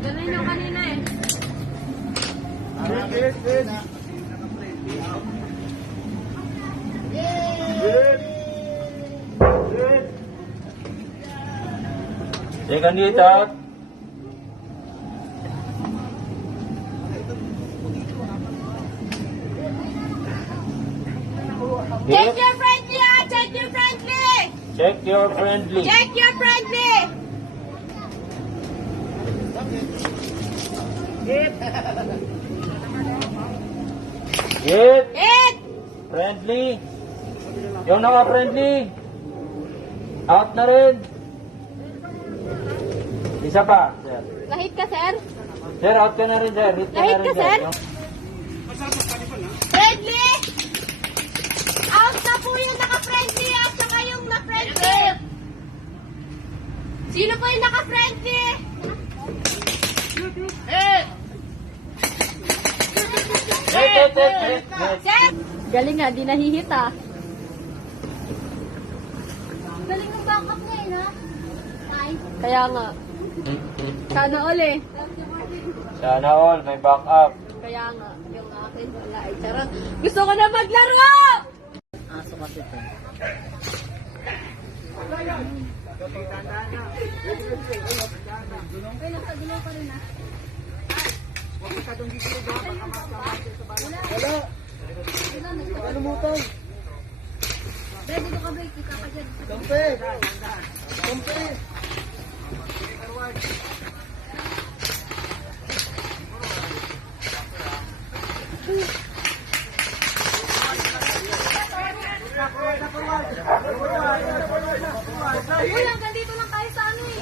Ganun yung kanina eh. Second hit out. Check your friendly ah! Check your friendly! Check your friendly. Check your friendly! Hit. Hit! Friendly. Yung naka-friendly. Out na rin. Isa pa, sir. Nahit ka, sir? Sir, out ka na rin, sir. Hit ka na Nahit rin, ka, sir? Yung... Friendly! Out na po yung naka-friendly at saka yung na-friendly! Sino po yung naka-friendly? Hit, hit, hit, hit. Sir! Galing nga, di nahihit ah. Galing ng backup niya eh, ha? Kaya nga. Sana all eh. Sana all, may backup. Kaya nga, yung akin wala eh. Charot. Gusto ko na maglaro! Aso kasi ito. Ay, nasa dilaw pa rin ah. Ano mo ito? Dahil dito ka break, ika ka dyan. Kampe! Kampe! Wala, ganito lang tayo sa ano eh.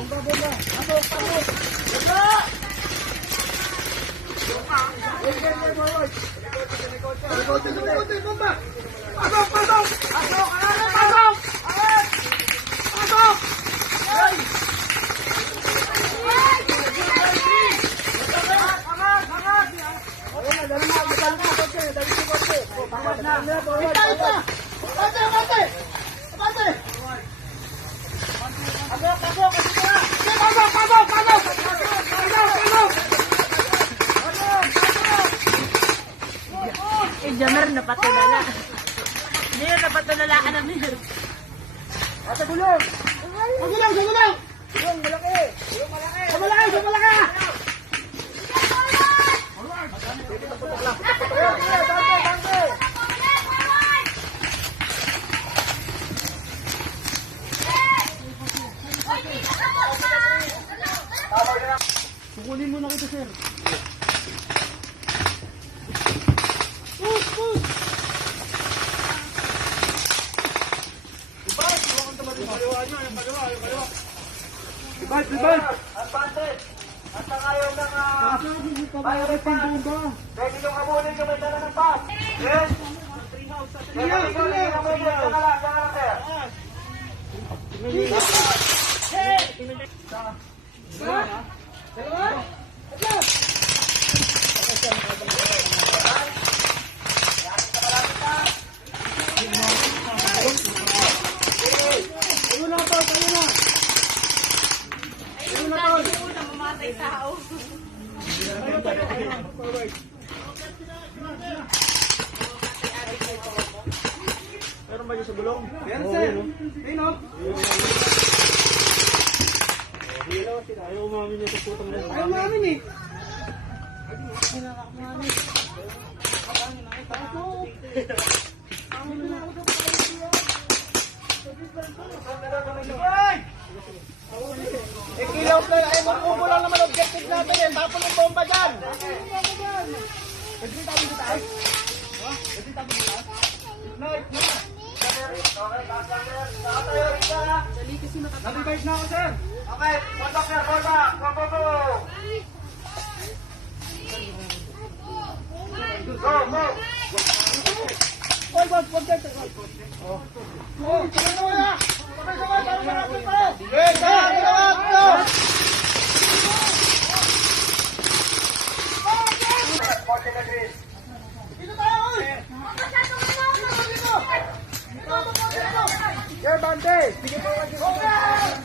Eh, Jammer, napatulala. Hindi na napatulala ka na, Mir. Ate gulong! Gulong! Gulong! Gulong, malaki! Gulong, malaki! Malaki! Malaki! Kukunin mo na kita, sir. Ibal! Advantage! At saka yung naka-virus bomba. Pwede yung kabulin yung may dala ng pass. Yes! Pwede yung kabulin yung may dala ng pass. Meron ba yung sa gulong? Meron, sir. Ayun, o. Ayaw umamin niya sa putang na. Ayaw umamin eh. Ikilaw na, ay makubo lang naman objective natin eh. Tapon ng bomba dyan. Pwede tayo dito tayo? Pwede tayo dito tayo? Ignite na. Nag-revive na ako, sir. Okay, contact sir, bomba. Go, go, go. Go, go. Wag dyan. Oh, tuloy na. Sabay, parang marapin pa rin. Dito tayo, oy! Grande. Sige po, Grande.